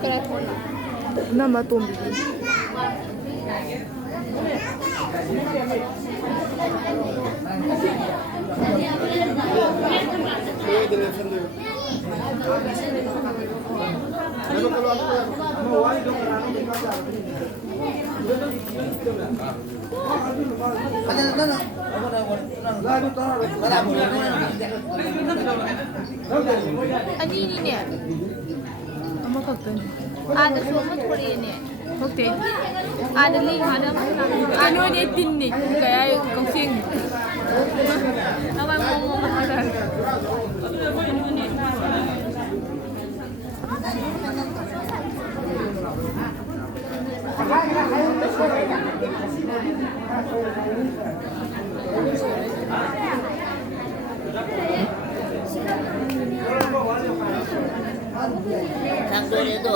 그래 몰라. 그나마 또 미리. 아니네. 엄마 걱정. 아들 소문 소리네. 걱정. 아들 리 하든 아, 너네 빈니. 그야 걱정. 나만 뭐 장도리도